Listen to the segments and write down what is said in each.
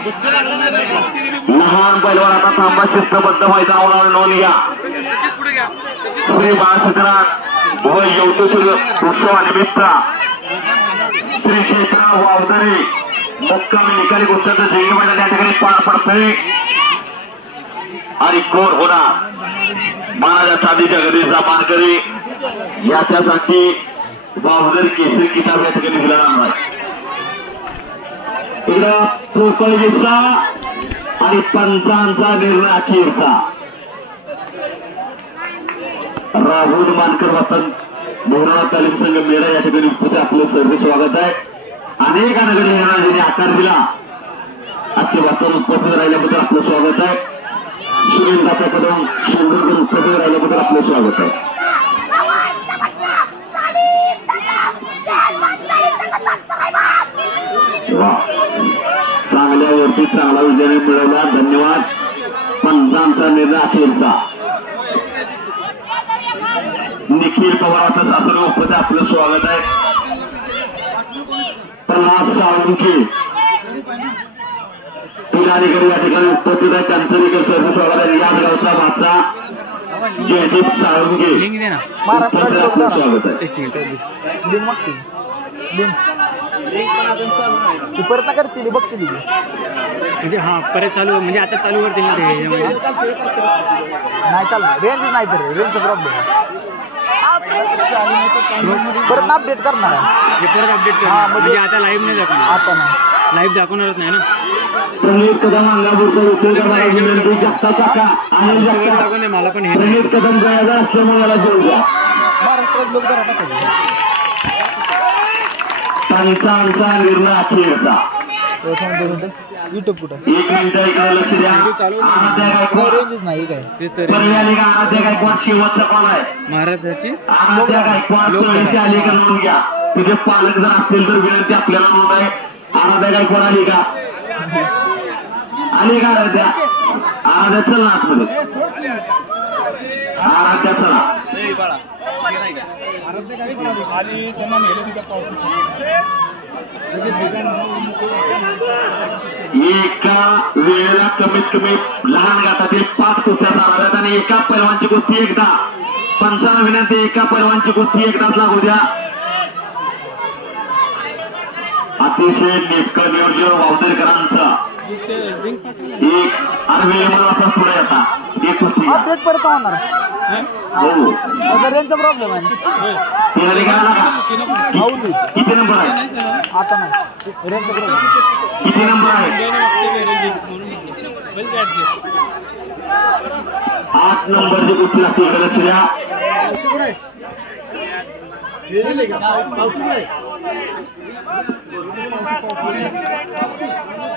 लहान पैलवान आता थांबा, शिस्तबद्ध मैदानावर नोंद घ्या। श्री बाळासाहेब व योगेश्वर उत्सवानिमित्त श्री शेषराव वावदरे मुक्कामी निकाली गोष्टीचं जंगी मैदान या ठिकाणी पार पडतंय आणि कोण होणार महाराजा चांदीच्या गदीचा मानकरी याच्यासाठी वावदर केसरी किताब या ठिकाणी दिला जाणार आहे। इकडं प्रोकळीचा आणि पंचांचा निर्णय अखेरचा राहुल मानकर वतन मोहरा तालीम संघ मेळा या ठिकाणी उपस्थित आपलं सर्व स्वागत आहे। अनेक नगरी महाराजांनी आकार दिला असे वातावरण उपस्थित राहिल्याबद्दल आपलं स्वागत आहे। सुनील दात्याकडून शंभर उपस्थित राहिल्याबद्दल आपलं स्वागत आहे। चांगल्यावरती चांगला विजय मिळवला, धन्यवाद। पंचांचा निर्णय अखेरचा निखिल पवारांचं सासर उपस्थित आपलं स्वागत आहे। प्रल्हाद साळुंके पुजारीकडे या ठिकाणी उपस्थित आहे, त्यांचं देखील सर्व स्वागत आहे। याच गावचा भाचा जयदीप साळुंके आपलं स्वागत आहे। परत ना करतील बघतील म्हणजे हा परत चालू म्हणजे आता चालू करतील ना ते नाही चालणार, रेंज नाही तर रेंजचा प्रॉब्लेम परत ना अपडेट करणार आहे, परत अपडेट करणार म्हणजे आता लाईव्ह नाही दाखवणार, आता नाही लाईव्ह दाखवणारच नाही ना। प्रणित कदम अंगापूरचा विचार करणारा विनंती जगता काका आणि दाखवून मला पण हे प्रणित कदम गयाचा असल्यामुळे याला जोड द्या। महाराष्ट्रात लोक जरा पंचांचा निर्णय अखेरचा युट्यूब कुठं एक मिनिट इकडे लक्ष द्या। आराध्या गायकवाड रेंजच नाही काय पर्यायी का आराध्या गायकवाड शेवटचा कॉल आहे महाराजाची। आराध्या गायकवाड लोकांची आली का नोंद घ्या, तुझे पालक जर असतील तर विनंती आपल्याला नोंद आहे। आराध्या गायकवाड आली का? आली का आराध्या? आराध्या चल ना आतमध्ये, आराध्या चला। एका वेळेला कमीत कमी लहान गटातील 5 कुस्त्या चालवाव्यात आणि एका पैलवानची कुस्ती एकदा। पंचांना विनंती, एका पैलवानची कुस्ती एकदाच लागू द्या। अतिशय नेमकं नियोजन वावदेकरांचं। एक अरवे मला पुढे येतात एक कुस्ती अपडेट परत होणार हो रेंजचा प्रॉब्लेम आहे किती नंबर आहे? आता नाही रेंजचा प्रॉब्लेम किती नंबर आहे? 8 नंबरची कुस्ती लागते इकडे लक्ष द्या।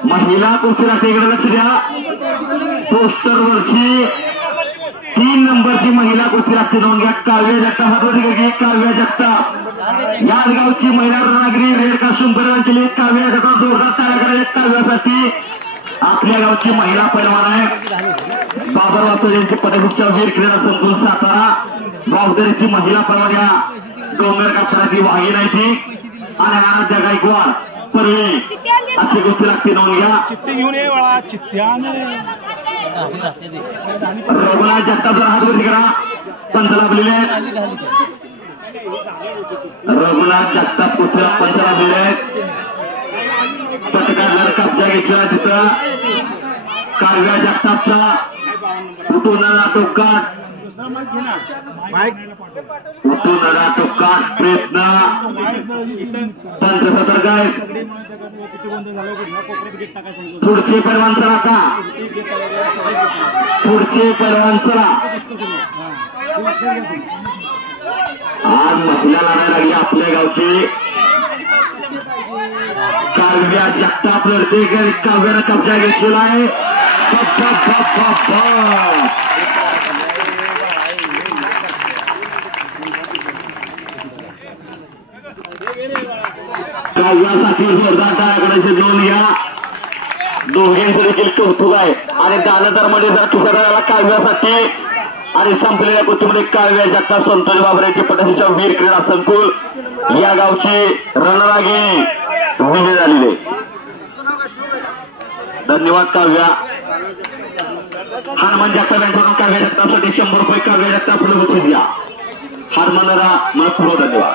महिला कुस्ती लागते इकडे लक्ष द्या। पोस्टर वरची 3 नंबरची महिला कुस्ती लागते, नोंद घ्या। काव्या जगताप काव्या जगताप याच गावची महिला रत्नागिरी रेड कास्ट्यूम परिधान केली। काव्या जगताप जोरदार टाळ्या करा काव्यासाठी। आपल्या गावची महिला पैलवान आहे बाबर वासोड यांची पदविष्ठा वीर क्रीडा संकुल सातारा। वावदरीची महिला पैलवान या डोंगर कापडाची वाघी नाही ती आणि आराध्या गायकवाड परवी अशी गोष्टी लागते, नोंद घ्या। चित्ते घेऊन ये बाळा, चित्त्याने रघुनाथ जगतापला हात वरती करा, पंच लाभलेले आहेत। रघुनाथ जगताप कुस्त्या पंच लाभलेले आहेत। पटकावर कब्जा घेतला तिथं काव्या जगतापचा उठून टोकाट उठून टोकाट प्रयत्न पंच सतर्क आहेत। पुढचे पैलवान चला का, पुढचे पैलवान चला। आज महिला लढायला लागली आपल्या गावची काव्या जगताप लढते, काव्यानं कब्जा घेतलेला आहे। काव्यासाठी जोरदार टाळ्याकडे नोंद घ्या। दोघांचं देखील कौतुक आहे आणि दानदारमध्ये जर किशोराला काव्यासाठी आणि संपलेल्या कुस्तीमध्ये काव्या जगताप संतोष बाबरेची पटशिष्य वीर क्रीडा संकुल या गावची रणरागिणी विजय झालेली आहे। धन्यवाद काव्या. हनुमान जगताप यांच्याकडून काव्या जगतापसाठी 100 रुपये. काव्या जगताप पुढे बक्षीस घ्या. हरमनरा मनपूर्वक धन्यवाद.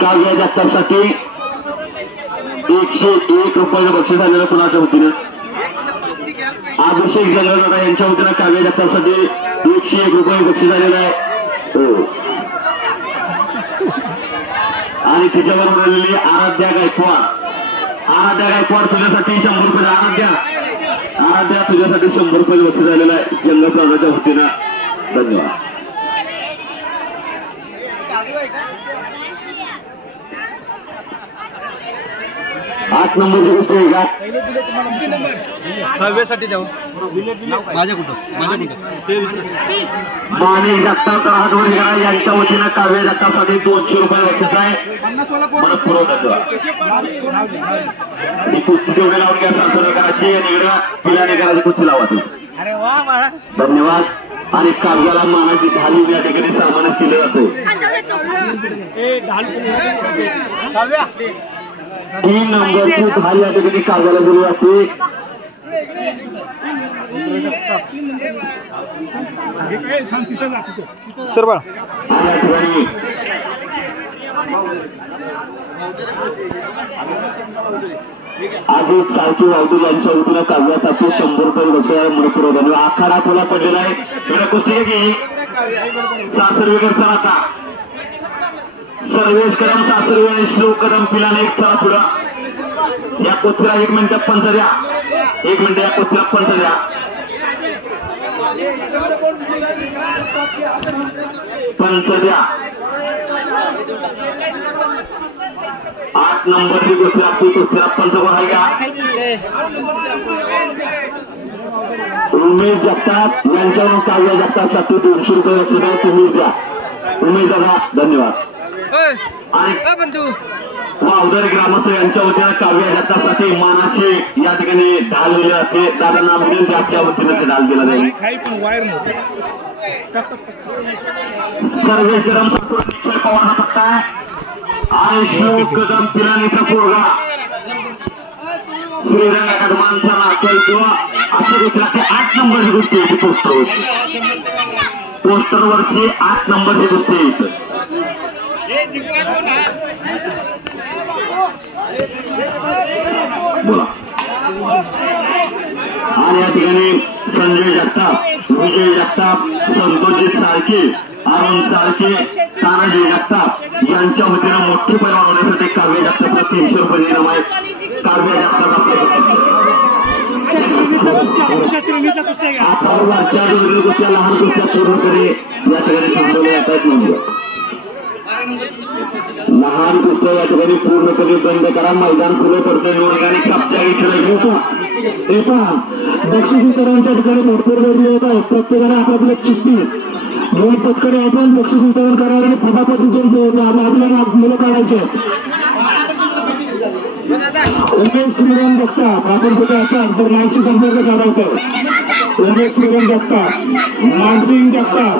काव्या जगतापसाठी 101 रुपये बक्षीस आलेलं कुणाच्या वतीने? अभिषेक जंगलदादा यांच्या वतीनं काव्या जगतापसाठी 101 रुपये बक्षीस आलेलं आहे. आणि तिच्याबरोबर आलेली आराध्या गायकवाड तुझ्यासाठी 100 रुपये. आराध्या तुझ्यासाठी 100 रुपये बक्षीस आलेलं आहे जंगलदादाच्या वतीनं. धन्यवाद. आठ नंबरची गोष्ट आहे का? काव्यासाठी द्यावं माझ्या कुठं माणिक जगताप हातवडीकरा यांच्या वतीनं काव्य जगतापसाठी 200 रुपये बक्षीस आहे. मनपूर्वक कुस्ती तेवढे लावून घ्या. संसर्गाची निगडा कुस्ती लावा. धन्यवाद. आणि काव्याला मानाची ढाली या ठिकाणी सामान्य केलं जातं. 3 नंबरची ढाल या ठिकाणी काव्याला दिली जाते. सर बा आणि या ठिकाणी आधी सारखी वावडू यांच्या वतीनं काव्यासाठी 100 रुपये बक्षीस मनपूर्वक धन्यवाद. आखाडा खुला पडलेला आहे. कुस्ती की सासरवेकरचा आता सर्वेश कदम सासरवे आणि श्लोक कदम पिलाने एक चला पुढं. या कोथीला 1 मिनिट पंच द्या. 1 मिनिट या कोथीला पंच द्या. पंच द्या. 8 नंबरची गोष्टी आपली कोथीला पंच कोण आहे का? उमेश जगताप यांच्यावरून काव्य जगतापसाठी 200 रुपये बक्षीस आहे. तुम्ही द्या. उमेश दादा धन्यवाद. आणि वावदर ग्रामस्थ यांच्या वतीनं काव्य जगतापसाठी मानाची या ठिकाणी ढाल दिली जाते. दादांना म्हणजे त्याच्या वतीनं ते ढाल दिला जाईल. सर्वेश कदम निखिल पवार पट्टा आहे आणि श्लोक कदम पिलानीचा पोरगा श्रीरंग कदमांचा नाकेल किंवा असं घेतला ते 8 नंबरची गोष्टी येते. पोस्टरवरची 8 नंबरची गोष्टी येते. बोला. आणि या ठिकाणी संजय जगताप, विजय जगताप, संतोषजी साळके, अरुण साळके, तानाजी जगताप यांच्या वतीनं मोठी पैलवान होण्यासाठी काव्य जगतापला 300 रुपये इनाम आहे. काव्य जगताप वरच्या दोन्ही गोष्टी लहान गोष्टी पूर्णपणे या ठिकाणी थांबवल्या जातात. लहान कुस्त्या या ठिकाणी पूर्णपणे बंद करा. मैदान खुलं पडतंय. ठिकाणी कब्जा घेतला बक्षीसवितरांच्या ठिकाणी भरपूर गर्दी होत आहे. प्रत्येकाने आपापल्या चिठ्ठी दोन पटकरी आपण बक्षीस वितरण करावं आणि फटाफट आपल्याला मुलं काढायचे. उमेश श्रीराम जगताप आपण कुठे असाल तर मानसी संपर्क साधायचा. उमेश श्रीराम जगताप, मानसिंग जगताप,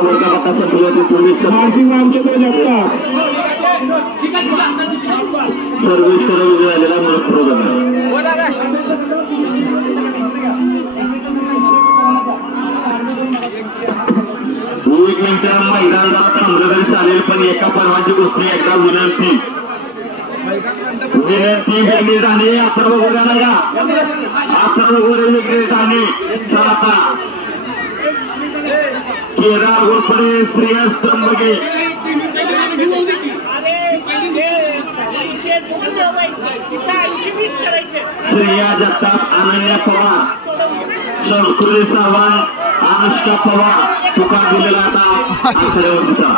मानसिंग रामचंद्र जगताप सर्व्हिस करून झालेला मला प्रोग्राम. 1 मिनिट मैदान जरा थांबलं तरी चालेल. पण एका परवाची गोष्टी एकदा विनंती वेगळी झाली. अथर्व गोऱ्याला का अथर्व गोरे वेगळे झाले. चला आता केदार गोरपडे, श्रेयस त्र्यंबके, श्रेया जगताप, अनन्या पवार, संस्कृती सावंत, अनुष्का पवार पुकार दिलेला आता आखाड्यावरचा.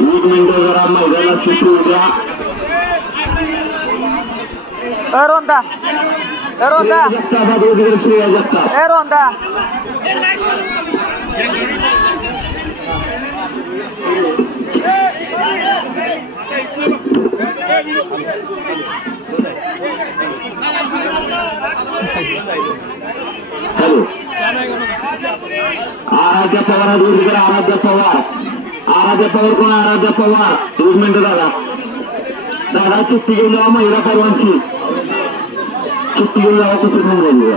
एक मिनिट जरा मैदानात शिकू द्या. रोंदा रोंदा श्रेया जगताप रोंदा आराध्य पवार आराध्य पवार कोण आराध्य पवार 1 मिनिट दादा चिठ्ठी घेऊन जावा महिला परवानची चिठ्ठी घेऊन जावा कुठे थांबवली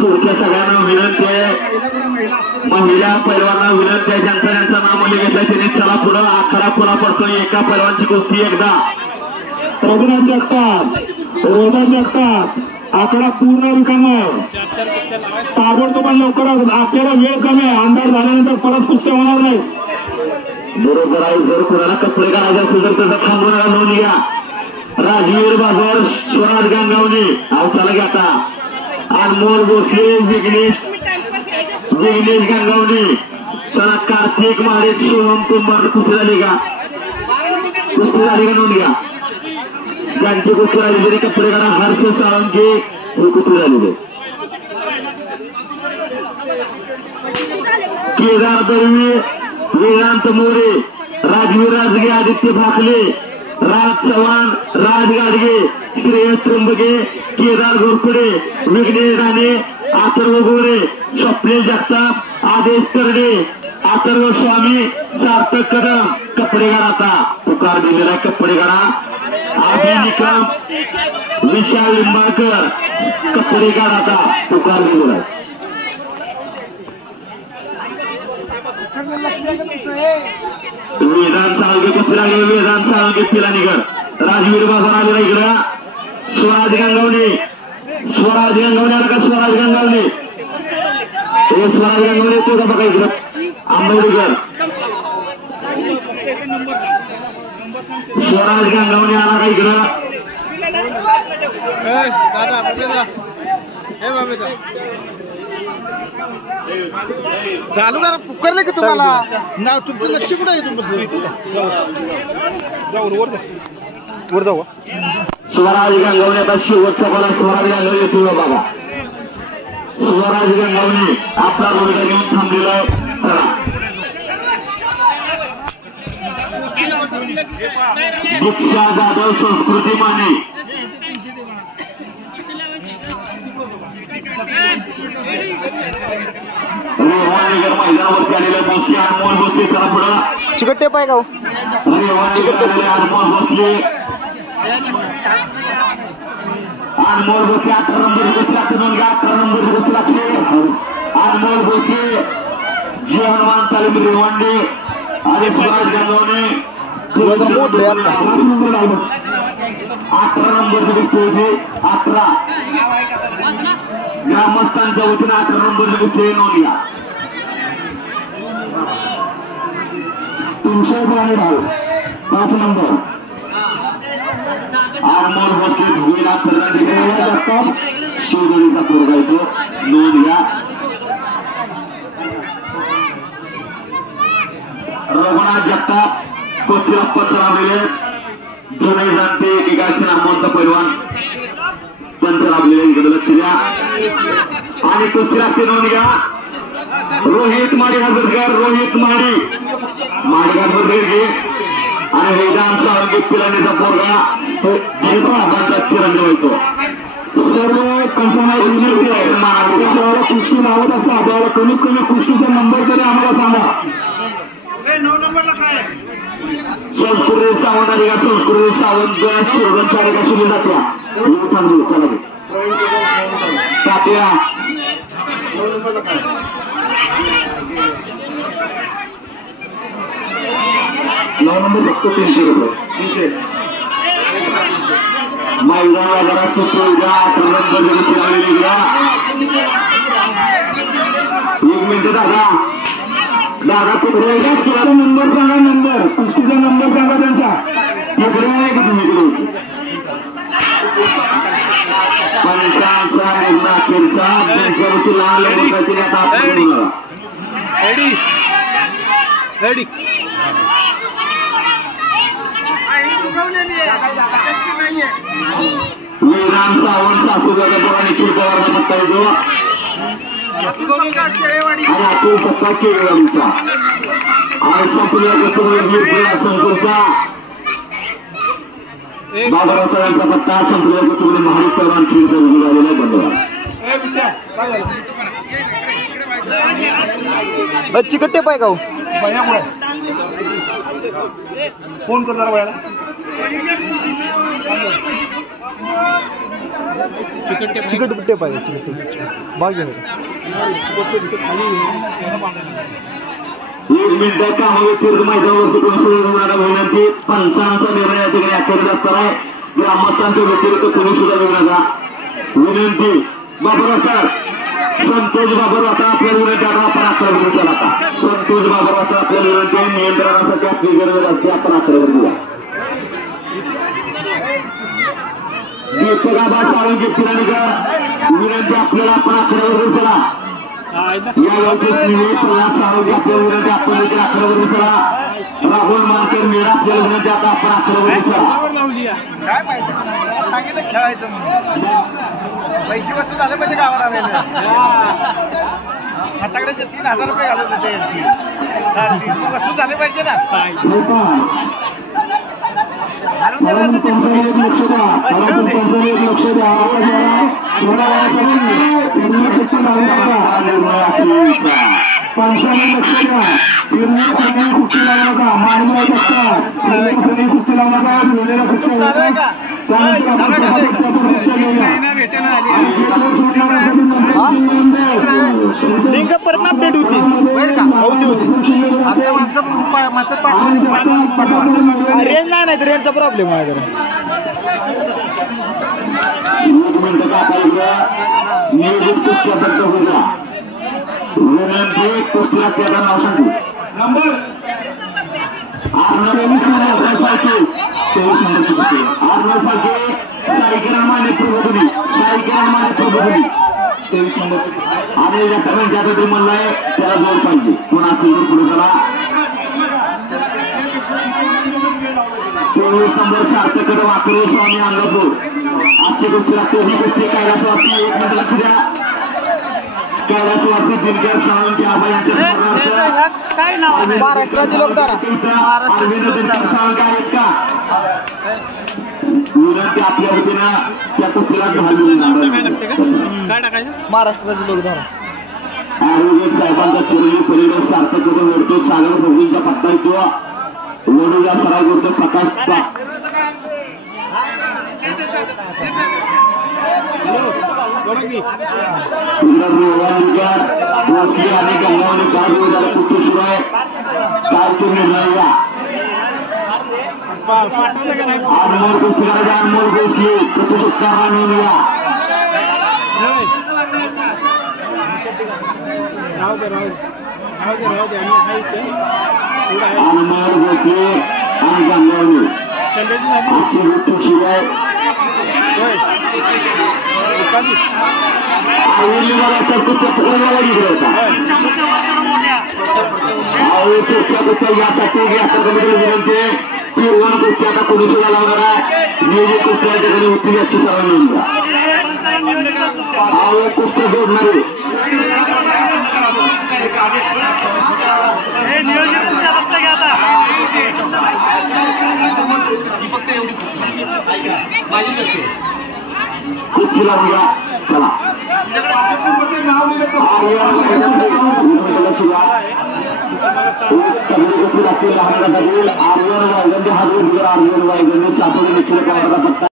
पुढच्या सगळ्यांना विनंती आहे महिला पैलवांना विनंती आहे ज्यांचं नाव घेतलं त्यांनी चला पुढं आखाडा पुरा पडतोय एका पैलवानची कुस्ती एकदा रघुनाथ जगताप आकडा पूर्ण रिकामा ताबडतोब लवकरच आपल्याला वेळ कमी आहे अंधार झाल्यानंतर परत कुस्त्या होणार नाही बरोबर आहे जर कोणाला कपडे काढायचे असेल तर त्याचा थांबवणारा नोंद घ्या राजवीर बाजार स्वराज गंगावणे अवताला घ्या आता अनमोल भोसले विघ्नेश गंगावणे चला कार्तिक महारे सोहम कुंभार कुस्ती झाली का नोंद घ्या ज्यांची कुस्ती राहिली तरी कपडे काढा हर्ष साळुंके हे कुस्ती झालेले केदार दळवे वेदांत मोरे राजवीर राजगे आदित्य भाकले राज चव्हाण राज गाडगे श्रेयस त्र्यंबके केदार गोरखडे विघ्नेश राणे अथर्व गोरे स्वप्नील जगताप आदेश तरडे अथर्व स्वामी सार्थक कदम कपडेगार आता पुकार दिलेला कपडेगारा आदी निकम विशाल लिंबाळकर कपडेगार आता पुकार दिलेला आहे वेदांत साळगे कुस्तीला गेले वेदांत साळगे पिलानीकर राजवीर बाजार आलेला इकडं स्वराज गंगावणे आला का स्वराज गंगावणे हे स्वराज गंगावणे येतो का बघा इकडं आंबेडकर स्वराज गंगावणे आला का इकडं चालू करा पुकारले की तुम्हाला नाव तुमचं लक्ष कुठं आहे तुमचं वर जाऊ स्वराज गंगावणे आता शेवटचा बोला स्वराज गंगावणे येतो बाबा स्वराज गंगावणे आपला भूमिका घेऊन थांबलेला दीक्षा जाधव संस्कृती माने रेवाणीकर मैदानावरती आलेल्या भोसले अनमोल भोसले चला पुढं चिकट टेप आहे का अनमोल भोसले 18 नंबर नोंद घ्या 18 नंबर लागते अनमोल भोसले जी हनुमान तालीम रेवांडे आणि स्वराज गंगावणे 18 नंबर दिसते 18 ग्रामस्थांच्या वतीने 18 नंबर दिसते नोंद घ्या तुमच्या भाऊ 5 नंबर अनमोल भोसले भूमीला जगताप शिवगडीचा पोरगा येतो नोंद घ्या रघुनाथ जगताप कुस्तीला पत्र लावलेले जुने जाणते एकेकाचे नामवंत पैलवान पंच लाभलेले इकडे लक्ष द्या आणि कुस्तीला नोंद घ्या रोहित माडेगावकर रोहित माडेगावकर घे आणि वेदांत साळुंके पिलानीचा पोरगा चिरंजीव येतो सर्व पंचांना विनंती आहे आपल्याला कुस्ती लावत असता आपल्याला कमीत कमी कुस्तीचा नंबर तरी आम्हाला सांगा 9 नंबरला काय संस्कृती सावंत आली का संस्कृती सावंत शिरोडच्या आली का सुनील जात्या थांबू चला तात्या 9 नंबर फक्त 300 रुपये मैदान बाजारात सुद्धा 18 नंबर घ्या मिनिटं दादा कुस्तीचा नंबर सांगा. कुस्तीचा नंबर सांगा त्यांचा. इकडे आहे का तुम्ही इकडे? पंचांचा निर्णय अखेरचा त्यांच्यावरची लहान मोठ्याची आता रेडी विराम सावंत सासूबाई निखिल पवारचा पत्ता येतो आणि अतुल सत्ता केळवाडीचा आणि संपल्या संतोषचा बाबाराव यांचा पत्ता संपल्या कुटुंबी महाराज चव्हाण खीरचा उभी झालेला आहे. धन्यवाद. चिकट्टे पाय का फोन करणार बाळा चिकट कुठे पाहिजे चिकट बाग घे. 1 मिनिट कामावर मैदानावरती कोणी विनंती. पंचांचा निर्णय या ठिकाणी अखेरीचा असणार आहे. ग्रामस्थांच्या व्यतिरिक्त कोणी सुद्धा विनंती विनंती. बाबूराव सर संतोष बाबूराव आता आपल्या विनंती आपण आकड्यावर चला. आता संतोष बाबूराव आता आपल्या विनंती नियंत्रणासाठी आपली गरज असते. आपण आकड्यावर दिला. दीपकाबा साळुंके पिराणीकर विनंती आपल्याला आपण आकड्यावर चला. या वेळेस प्रल्हाद साळुंके आपल्या विनंती आपण आकड्यावर चला. राहुल मानकर मेळा आपल्याला विनंती आता आपण आकड्यावर चला. काय पाहिजे सांगितलं खेळायचं पैसे वस्तू झाले पाहिजे गावाला हाताकडे 3,000 रुपये घालत होते वस्तू झाले पाहिजे ना. लक्ष द्या पंचाने लक्ष द्या. कुस्ती लावू नका. मानवी कुस्ती लावू नका. धुळेला कुस्ती लिंक परत अपडेट होती आपल्या माणसं पाठवा. रेंज नाही तर रेंजचा प्रॉब्लेम आहे जरा. नियोजित कुस्त्याबद्दल होता विनंती. कुस्तीला त्याचं नाव सांगू. Number 23 Saikiran Mane Prabodhini 23 number. आणि ज्याचा ते म्हणलाय त्याला जोड पाहिजे. कोण असेल तर पुढे चला. 24 नंबर सार्थकडे वाकरे स्वामी अंगापूर. आजची गोष्टी लागते ही गोष्टी कैलासवासी. 1 मिनिट लक्ष द्या. कैलासवासी दिनकर साळुंके आबा यांच्या महाराष्ट्राचे लोकधारा अरविंद दिनकर साळुंके आहेत का? विनंती आपल्या वतीनं त्या कुस्तीला महाराष्ट्राचे लोकधारा आरोग्य साहेबांचा चोरी परिवेश सार्थक करून ओढतो. सागर भोगींचा पत्ता येतो. वडूला सराव करतो. प्रकाश आणि गंगावणे काय झालं कुस्ती सुरू आहे. काय तो निर्णय घ्या. अनमोल कुस्ती करायचा. अनमोल कुस्ती प्रतिष्ठा नोंद घ्या. अनमोल कुस्ती आणि गंगावणे अशी गोष्टी शिवाय यासाठी विनंती. पिरवण कुस्ती आता कोणी सुद्धा लावणार आहे. नियोजित कुस्त्या ठिकाणी होतील याची सवय नोंद घ्या. कुस्त्या जोडणारे कुस्ती लावून घ्या. चला आर्यन वायगंडे हा आर्यन वायगंडे सापडे निखिल पवारचा पत्ता